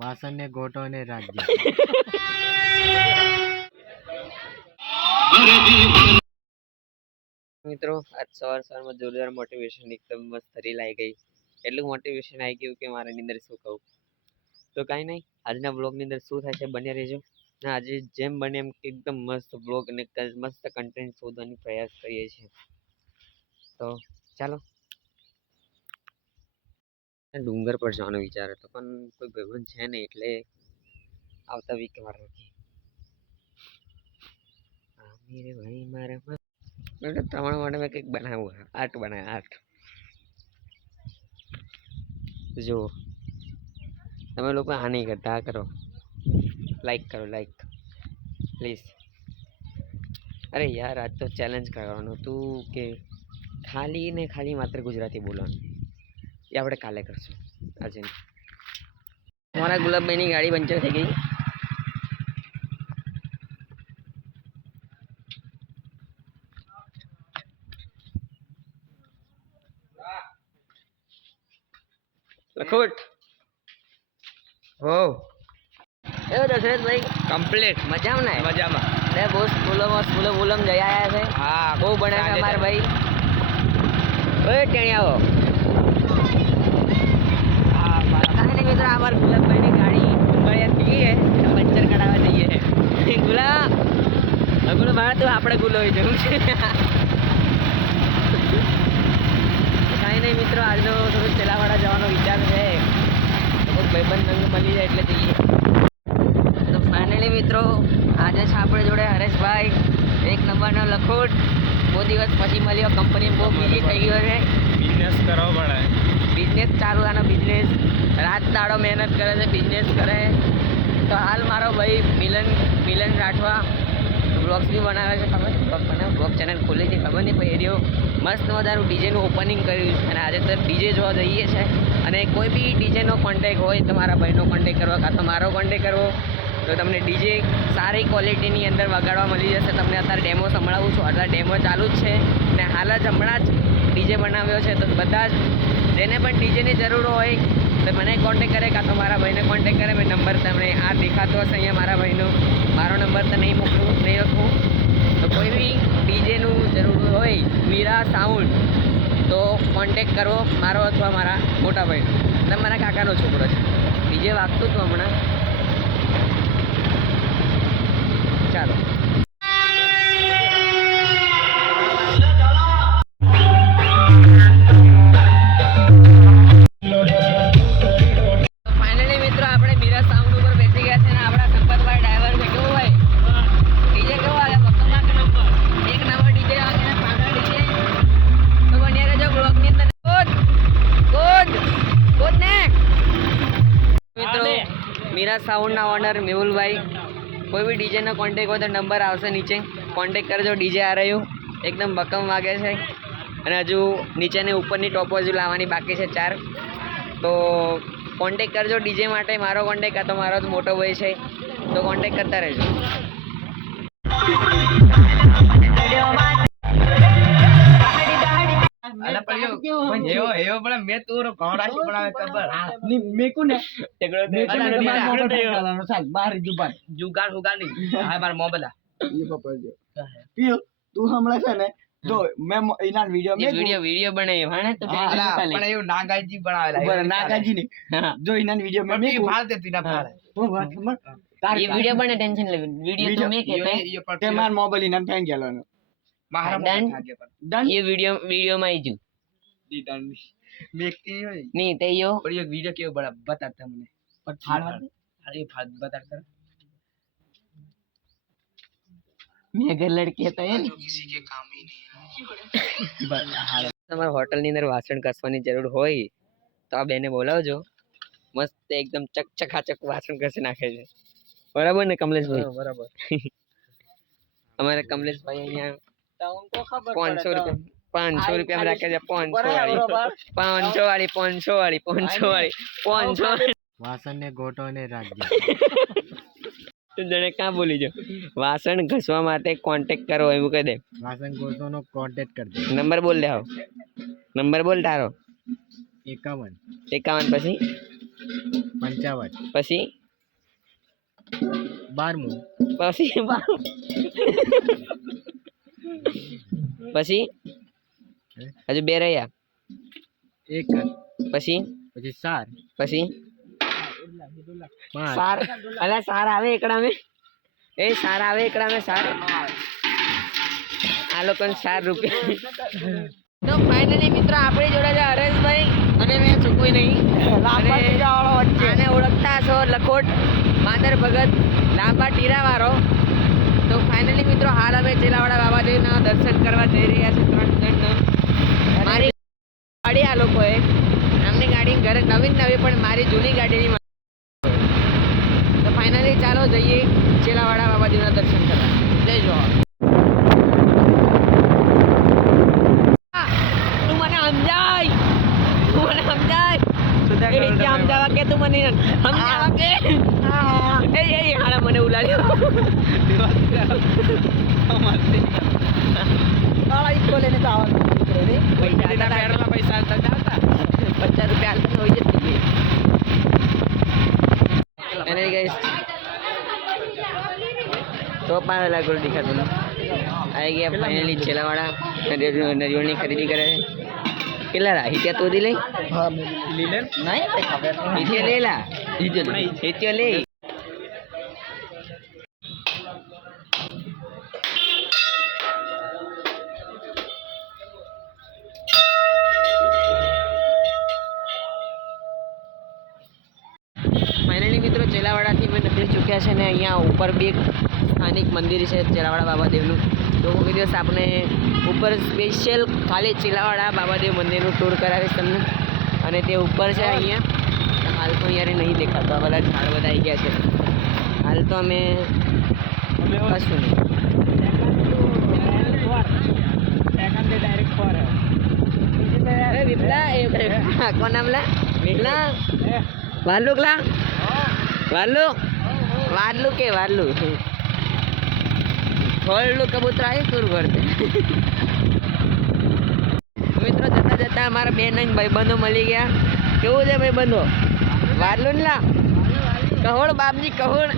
વાસણને ગોટો અને રાજ્ય મિત્રો, આજ સવાર સવારમાં જોરદાર મોટિવેશન એકદમ મસ્ત રીલ આવી ગઈ. એટલું મોટિવેશન આવી ગયું કે મારાની અંદર શું કહું? તો કાંઈ નહીં, આજના બ્લોગની અંદર શું થાય છે બન્યા રહેજો. ને આજે જેમ બને એમ એકદમ મસ્ત બ્લોગ અને મસ્ત કન્ટેન્ટ શોધવાની પ્રયાસ કરીએ છીએ. તો ચાલો ડુંગર પર જવાનો વિચાર હતો. પણ કોઈ ભાઈબંધ છે નહીં એટલે આવતા વીક વાર રાખીએ ભાઈ, મારા એટલે તમારા માટે મેં કંઈક બનાવ્યું આર્ટ બનાવ્યા, આર્ટ. જો તમે લોકો આ નહીં કરતા, આ કરો. લાઈક કરો લાઈક પ્લીઝ અરે યાર, આજ તો ચેલેન્જ કરવાનું. હતું કે ખાલી ને ખાલી માત્ર ગુજરાતી બોલવાનું. એ આપણે કાલે કરશું. આજે મારા અમારા ગુલાબભાઈની ગાડી પંચર થઈ ગઈ. લખોટ હો. એ દશરથભાઈ કમ્પ્લીટ મજામાં ને? મજામાં. ને બહુ સ્કૂલોમાં સ્કૂલો બોલોમાં જઈ આવ્યા છે. હા બહુ બને અમારા ભાઈ. ઓય ટેણિયાઓ કાંઈ નહીં મિત્રો આ મારા ગુલાબભાઈની ગાડી ઉંગળિયા થઈ છે પંચર કઢાવવા જઈએ. છે ગુલા ગુલો મારે તો આપણે ગુલો હોય જવું છે. કાંઈ નહીં મિત્રો, આજનો થોડું ચેલાવાડા જવાનો વિચાર છે. ભાઈબંધ નંગ મળી જાય એટલે જઈએ. તો ફાઇનલી મિત્રો, આજે છે આપણે જોડે હરેશભાઈ. એક નંબરનો લખોટ. બહુ દિવસ પછી મળ્યો. કંપની બહુ બિઝી થઈ ગયો છે. બિઝનેસ ચાલુ આનો બિઝનેસ રાત દાડો મહેનત કરે છે બિઝનેસ કરે. તો હાલ મારો ભાઈ મિલન મિલન રાઠવા બ્લોગ્સ બી બનાવે છે, ખબર બ્લોગ બનાવે? બ્લોગ ચેનલ ખોલી છે, ખબર નહીં, પણ એ મસ્ત મજાનું ડીજેનું ઓપનિંગ કર્યું છે. અને આજે તો ડીજે જોવા જઈએ છે. અને કોઈ બી ડીજેનો કોન્ટેક હોય તો મારા ભાઈનો કોન્ટેક કરવો કાં તો મારો કોન્ટેક કરવો. તો તમને ડીજે સારી ક્વોલિટીની અંદર વગાડવા મળી જશે. તમને અત્યારે ડેમો સંભળાવું છું. અત્યારે ડેમો ચાલુ જ છે. ને હાલ જ હમણાં જ ડીજે બનાવ્યો છે, તો બધા જ જેને પણ ડીજેની જરૂર હોય, તો મને કોન્ટેક કરે કાં તો મારા ભાઈને કોન્ટેક કરે, મેં નંબર તમને આ દેખાતો હશે અહીંયા મારા ભાઈનો. મારો નંબર તો નહીં મોકલું નહીં લખું. તો કોઈ બી ડીજેનું જરૂર હોય, મીરા સાઉન્ડ, તો કોન્ટેક કરવો મારો અથવા મારા મોટા ભાઈનો. એટલે મારા કાકાનો છોકરો છે. ડીજે વાગતું હતું હમણાં. ચાલો. મીરા સાઉન્ડના ઓનર મેહુલભાઈ. કોઈ બી ડીજેનો કોન્ટેક હોય તો નંબર આવશે નીચે. કોન્ટેક કરજો, ડીજે આ રહ્યું. એકદમ બકમ વાગે છે. અને હજુ નીચેને ઉપરની ટોપો હજુ લાવવાની બાકી છે ચાર. તો કોન્ટેક કરજો ડીજે માટે. મારો કોન્ટેક આ તો મારો જ મોટો ભાઈ છે. તો કોન્ટેક કરતા રહેજો. એવો એવો પણ મેં ખબર. ને મેકું ને. બહાર જુબાન મારા એ તું હમણાં છે ને જો મેં મ- વીડિયો વીડિયો વીડિયો તો. પણ એવું નાગાજી બનાવેલા નાગાજી ની જો એના વીડિયો મેં તો વાત ખબર? એ વીડિયો બને ટેન્શન લે વીડિયો તો મેં કે તે માર મોબાઈલ એના ફેંક ગયેલો મારા ડન? વિડીયોમાં આવી જુ દીદાન મેકતી હોય નહીં તે યો. વિડિયો કેવો બડા બતા તમને પણ ફાળવા દે. અરે ફાળ બતા કર મેં અગર લડકી હતા એ તમારે હોટલની અંદર વાસણ ઘસવાની જરૂર હોય તો આ બેને બોલાવજો. મસ્ત એકદમ ચકચકાચક વાસણ ઘસી નાખે છે. બરાબર ને કમલેશભાઈ? બરાબર. અમારે કમલેશભાઈ અહીંયા પાંચસો રૂપિયા પાંચસો રૂપિયા રાખે છે પાંચસો વાળી. પાંચસો વાળી પાંચસો વાળી પાંચસો વાળી પાંચસો વાસણ ને ગોટો ને રાજ્ય જણે કાં બોલી જો વાસણ ઘસવા માટે કોન્ટેક કરો એવું કહી દે. વાસણ ગોટોનો કોન્ટેક્ટ કર દે. નંબર બોલ દે આવો નંબર બોલ તારો. એકાવન. એકાવન પછી? પંચાવન. પછી? બારમું. પછી? બાર- પછી? હજુ બે રહ્યા. એક પછી? પછી સાર. પછી? સાર. અલા સાર આવે એકડા મે એ સાર આવે એકડા મે સાર. આ લોકો સાર રૂપિયા તો ફાઇનલી મિત્રો આપણી જોડે છે હરેશભાઈ. અને મેં ચૂકવી નહીં. લાંબા અને આને ઓળખતા છો લખોટ માંદર ભગત લાંબા ટીરાવાળો તો ફાઇનલી મિત્રો હાલ અમે ચેલાવાડા બાબાજીના દર્શન કરવા જઈ રહ્યા છે ત્રણ જણ મારી ગાડી આ લોકોએ. એમની ગાડી ઘરે નવીન નવી પણ મારી જૂની ગાડીની તો ફાઇનલી ચાલો જઈએ ચેલાવાડા બાબાજીના દર્શન કરવા. જય જોહર તું મને સમજાય. તું મને સમજાય. અમદાવાદ કે તું મને અમદાવાદ કે? એ એ એ મને ઉલાડ્યો. તાળા ઈકો લઈને તો આવવાનું નીકળે નહીં. પૈસા પૈસા હતા. પચાસ રૂપિયા હાલતા હોય જતી અને ગઈ તો પાવેલા ગુરુ દેખાતું આવી ગયા ફાઇનલી છેલ્લાવાળા નરિયોળની ખરીદી કરે કેટલા રા? હિત્યા લઈ? હા, મેં લીધે. નહીં, તે ખબર. હિત્યા લે લા? હિત્યા લે મિત્રો ચેલાવાડાથી અમે નીકળી ચૂક્યા છે ને અહીંયા ઉપર બી એક સ્થાનિક મંદિર છે ચેલાવાડા બાબાદેવનું. તો કોઈ દિવસ આપણે ઉપર સ્પેશિયલ ખાલી ચેલાવાડા બાબાદેવ મંદિરનું ટૂર કરાવીશ તમને. અને તે ઉપર છે અહીંયા. હાલ તો અહીંયા નહીં દેખાતો આ બધા ઝાડ બધા આવી ગયા છે. હાલ તો અમે કશું નહીં. કોણ નામ લા? વિપલા. વાલુક લા વાલુ? વાલું કે વાલું? ફળનું કબૂતર આવ્યું તું ભરતે મિત્રો, જતા જતા અમારા બેન નંગ ભાઈબંધો મળી ગયા. કેવું છે ભાઈબંધો? વાલું ને લા? કહોળ બાપજી કહોડ